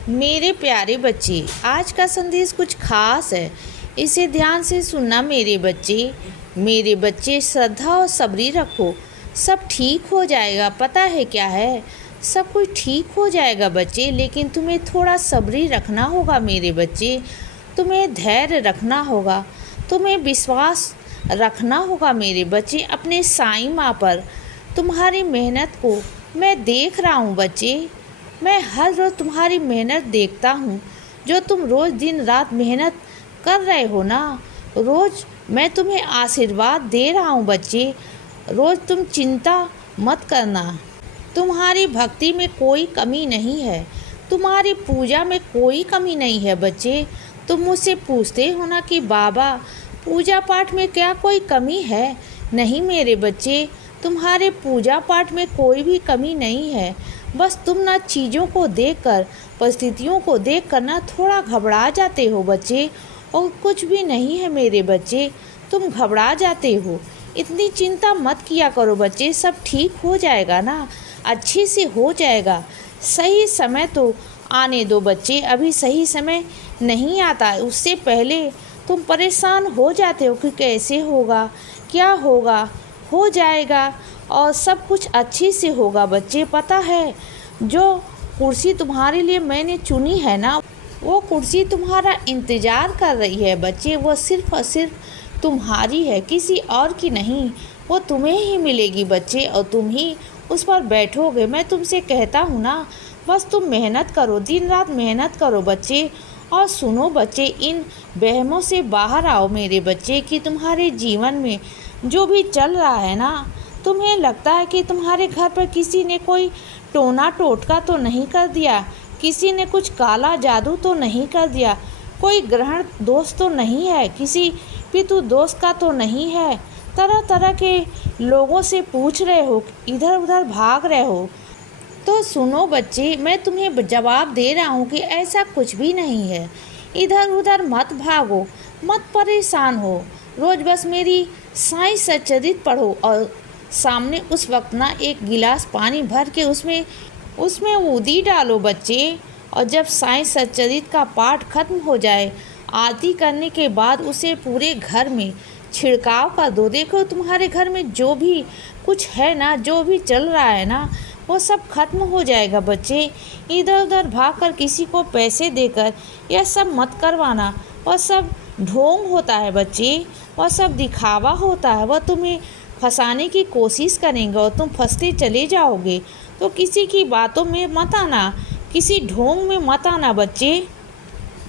मेरे प्यारे बच्चे, आज का संदेश कुछ खास है। इसे ध्यान से सुनना मेरे बच्चे। मेरे बच्चे, श्रद्धा और सब्री रखो, सब ठीक हो जाएगा। पता है क्या है, सब कुछ ठीक हो जाएगा बच्चे, लेकिन तुम्हें थोड़ा सब्री रखना होगा मेरे बच्चे। तुम्हें धैर्य रखना होगा, तुम्हें विश्वास रखना होगा मेरे बच्चे अपने साईं माँ पर। तुम्हारी मेहनत को मैं देख रहा हूँ बच्चे। मैं हर रोज़ तुम्हारी मेहनत देखता हूँ, जो तुम रोज़ दिन रात मेहनत कर रहे हो ना। रोज़ मैं तुम्हें आशीर्वाद दे रहा हूँ बच्चे। रोज़ तुम चिंता मत करना। तुम्हारी भक्ति में कोई कमी नहीं है, तुम्हारी पूजा में कोई कमी नहीं है बच्चे। तुम मुझसे पूछते हो ना कि बाबा, पूजा पाठ में क्या कोई कमी है? नहीं मेरे बच्चे, तुम्हारे पूजा पाठ में कोई भी कमी नहीं है। बस तुम ना चीज़ों को देखकर, परिस्थितियों को देखकर ना थोड़ा घबरा जाते हो बच्चे, और कुछ भी नहीं है मेरे बच्चे। तुम घबरा जाते हो, इतनी चिंता मत किया करो बच्चे। सब ठीक हो जाएगा ना, अच्छे से हो जाएगा। सही समय तो आने दो बच्चे, अभी सही समय नहीं आता। उससे पहले तुम परेशान हो जाते हो कि कैसे होगा, क्या होगा। हो जाएगा और सब कुछ अच्छे से होगा बच्चे। पता है, जो कुर्सी तुम्हारे लिए मैंने चुनी है ना, वो कुर्सी तुम्हारा इंतज़ार कर रही है बच्चे। वो सिर्फ़ और सिर्फ तुम्हारी है, किसी और की नहीं। वो तुम्हें ही मिलेगी बच्चे, और तुम ही उस पर बैठोगे। मैं तुमसे कहता हूँ ना, बस तुम मेहनत करो, दिन रात मेहनत करो बच्चे। और सुनो बच्चे, इन वहमों से बाहर आओ मेरे बच्चे कि तुम्हारे जीवन में जो भी चल रहा है ना, तुम्हें लगता है कि तुम्हारे घर पर किसी ने कोई टोना टोटका तो नहीं कर दिया, किसी ने कुछ काला जादू तो नहीं कर दिया, कोई ग्रहण दोष तो नहीं है, किसी पितु दोष का तो नहीं है। तरह तरह के लोगों से पूछ रहे हो, इधर उधर भाग रहे हो। तो सुनो बच्चे, मैं तुम्हें जवाब दे रहा हूँ कि ऐसा कुछ भी नहीं है। इधर उधर मत भागो, मत परेशान हो। रोज़ बस मेरी साईं सच्चरित्र पढ़ो, और सामने उस वक्त ना एक गिलास पानी भर के उसमें ऊदी डालो बच्चे। और जब साईं सच्चरित्र का पाठ खत्म हो जाए, आरती करने के बाद उसे पूरे घर में छिड़काव कर दो। देखो, तुम्हारे घर में जो भी कुछ है ना, जो भी चल रहा है ना, वो सब खत्म हो जाएगा बच्चे। इधर उधर भागकर किसी को पैसे देकर यह सब मत करवाना। वह सब ढोंग होता है बच्चे, वह सब दिखावा होता है। वह तुम्हें फंसाने की कोशिश करेंगे और तुम फंसते चले जाओगे। तो किसी की बातों में मत आना, किसी ढोंग में मत आना बच्चे।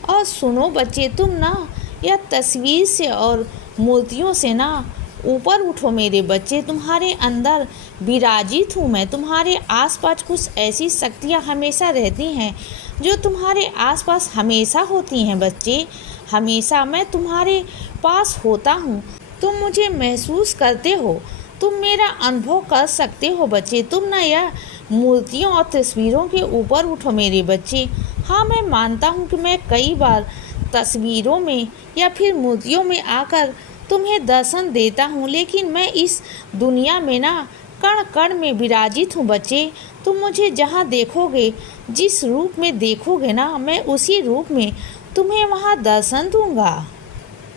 और सुनो बच्चे, तुम ना यह तस्वीर से और मूर्तियों से ना ऊपर उठो मेरे बच्चे। तुम्हारे अंदर विराजित हूँ मैं। तुम्हारे आसपास कुछ ऐसी शक्तियाँ हमेशा रहती हैं, जो तुम्हारे आसपास हमेशा होती हैं बच्चे। हमेशा मैं तुम्हारे पास होता हूँ, तुम मुझे महसूस करते हो, तुम मेरा अनुभव कर सकते हो बच्चे। तुम ना यह मूर्तियों और तस्वीरों के ऊपर उठो मेरे बच्चे। हाँ, मैं मानता हूँ कि मैं कई बार तस्वीरों में या फिर मूर्तियों में आकर तुम्हें दर्शन देता हूँ, लेकिन मैं इस दुनिया में ना कण कण में विराजित हूँ बच्चे। तुम मुझे जहाँ देखोगे, जिस रूप में देखोगे ना, मैं उसी रूप में तुम्हें वहाँ दर्शन दूँगा।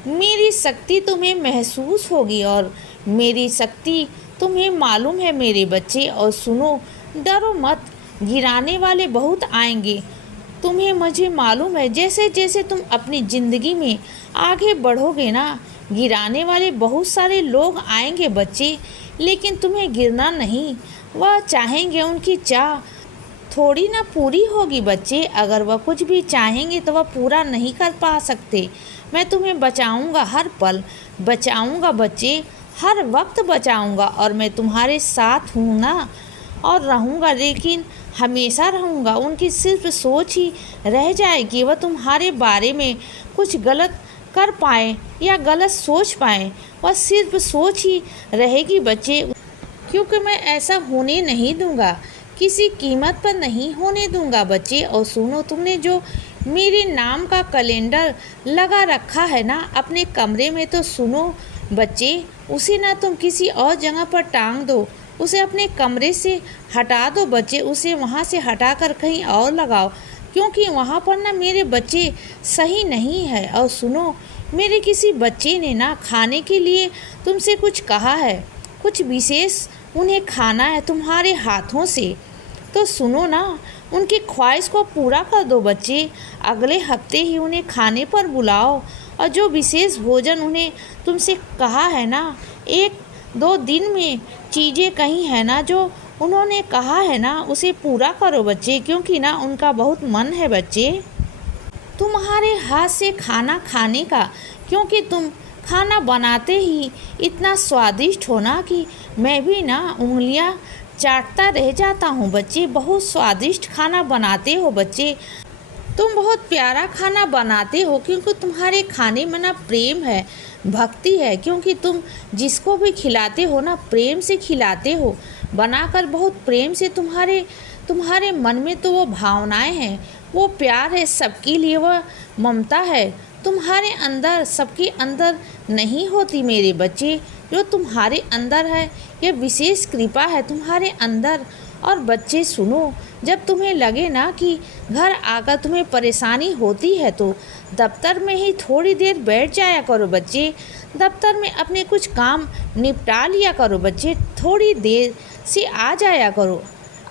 मेरी शक्ति तुम्हें महसूस होगी, और मेरी शक्ति तुम्हें मालूम है मेरे बच्चे। और सुनो, डरो मत, गिराने वाले बहुत आएंगे, तुम्हें मुझे मालूम है। जैसे जैसे तुम अपनी ज़िंदगी में आगे बढ़ोगे ना, गिराने वाले बहुत सारे लोग आएंगे बच्चे, लेकिन तुम्हें गिरना नहीं। वह चाहेंगे, उनकी चाह थोड़ी ना पूरी होगी बच्चे। अगर वह कुछ भी चाहेंगे तो वह पूरा नहीं कर पा सकते। मैं तुम्हें बचाऊंगा, हर पल बचाऊंगा बच्चे, हर वक्त बचाऊंगा। और मैं तुम्हारे साथ हूँ ना, और रहूँगा, लेकिन हमेशा रहूँगा। उनकी सिर्फ सोच ही रह जाएगी, वह तुम्हारे बारे में कुछ गलत कर पाए या गलत सोच पाए। वह सिर्फ सोच ही रहेगी बच्चे, क्योंकि मैं ऐसा होने नहीं दूँगा, किसी कीमत पर नहीं होने दूँगा बच्चे। और सुनो, तुमने जो मेरे नाम का कैलेंडर लगा रखा है ना अपने कमरे में, तो सुनो बच्चे, उसे ना तुम किसी और जगह पर टांग दो, उसे अपने कमरे से हटा दो बच्चे। उसे वहाँ से हटाकर कहीं और लगाओ, क्योंकि वहाँ पर ना मेरे बच्चे सही नहीं है। और सुनो, मेरे किसी बच्चे ने ना खाने के लिए तुमसे कुछ कहा है, कुछ विशेष उन्हें खाना है तुम्हारे हाथों से। तो सुनो ना, उनकी ख्वाहिश को पूरा कर दो बच्चे। अगले हफ्ते ही उन्हें खाने पर बुलाओ और जो विशेष भोजन उन्हें तुमसे कहा है ना, 1-2 दिन में चीज़ें कही है ना जो उन्होंने कहा है ना, उसे पूरा करो बच्चे, क्योंकि ना उनका बहुत मन है बच्चे तुम्हारे हाथ से खाना खाने का। क्योंकि तुम खाना बनाते ही इतना स्वादिष्ट हो ना कि मैं भी ना उंगलियां चाटता रह जाता हूँ बच्चे। बहुत स्वादिष्ट खाना बनाते हो बच्चे, तुम बहुत प्यारा खाना बनाते हो, क्योंकि तुम्हारे खाने में ना प्रेम है, भक्ति है। क्योंकि तुम जिसको भी खिलाते हो ना, प्रेम से खिलाते हो, बनाकर बहुत प्रेम से। तुम्हारे मन में तो वो भावनाएं हैं, वो प्यार है सबके लिए, वह ममता है तुम्हारे अंदर, सबके अंदर नहीं होती मेरे बच्चे। जो तुम्हारे अंदर है, ये विशेष कृपा है तुम्हारे अंदर। और बच्चे सुनो, जब तुम्हें लगे ना कि घर आकर तुम्हें परेशानी होती है, तो दफ्तर में ही थोड़ी देर बैठ जाया करो बच्चे। दफ्तर में अपने कुछ काम निपटा लिया करो बच्चे, थोड़ी देर से आ जाया करो।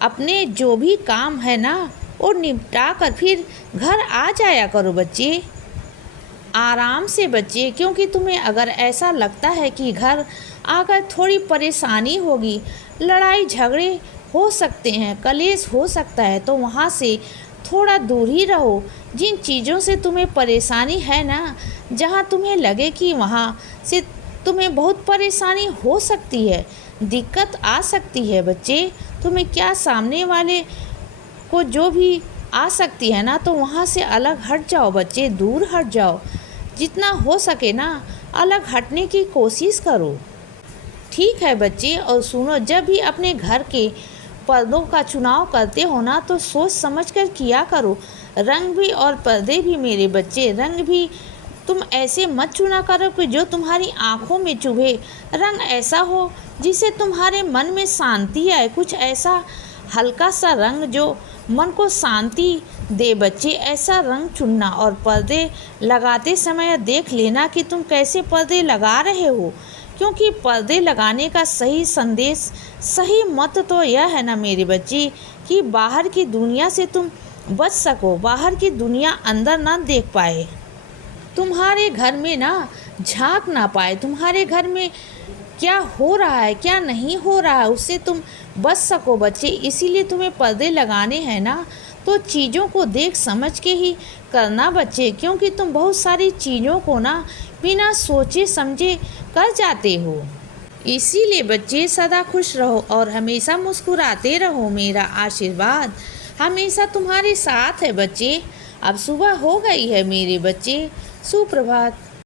अपने जो भी काम है ना, वो निपटा कर फिर घर आ जाया करो बच्चे, आराम से बच्चे। क्योंकि तुम्हें अगर ऐसा लगता है कि घर आकर थोड़ी परेशानी होगी, लड़ाई झगड़े हो सकते हैं, कलेश हो सकता है, तो वहाँ से थोड़ा दूर ही रहो। जिन चीज़ों से तुम्हें परेशानी है ना, जहाँ तुम्हें लगे कि वहाँ से तुम्हें बहुत परेशानी हो सकती है, दिक्कत आ सकती है बच्चे, तुम्हें क्या सामने वाले को जो भी आ सकती है ना, तो वहाँ से अलग हट जाओ बच्चे, दूर हट जाओ। जितना हो सके ना, अलग हटने की कोशिश करो, ठीक है बच्चे। और सुनो, जब भी अपने घर के पर्दों का चुनाव करते हो ना, तो सोच समझ कर किया करो। रंग भी और पर्दे भी मेरे बच्चे, रंग भी तुम ऐसे मत चुना करो कि जो तुम्हारी आंखों में चुभे। रंग ऐसा हो जिससे तुम्हारे मन में शांति आए, कुछ ऐसा हल्का सा रंग जो मन को शांति दे बच्चे, ऐसा रंग चुनना। और पर्दे लगाते समय देख लेना कि तुम कैसे पर्दे लगा रहे हो, क्योंकि पर्दे लगाने का सही संदेश, सही मत तो यह है ना मेरे बच्चे, कि बाहर की दुनिया से तुम बच सको, बाहर की दुनिया अंदर ना देख पाए, तुम्हारे घर में ना झांक ना पाए, तुम्हारे घर में क्या हो रहा है क्या नहीं हो रहा है उससे तुम बच सको बच्चे। इसीलिए तुम्हें पर्दे लगाने हैं ना, तो चीज़ों को देख समझ के ही करना बच्चे, क्योंकि तुम बहुत सारी चीज़ों को ना बिना सोचे समझे कर जाते हो। इसीलिए बच्चे सदा खुश रहो और हमेशा मुस्कुराते रहो, मेरा आशीर्वाद हमेशा तुम्हारे साथ है बच्चे। अब सुबह हो गई है मेरे बच्चे, सुप्रभात।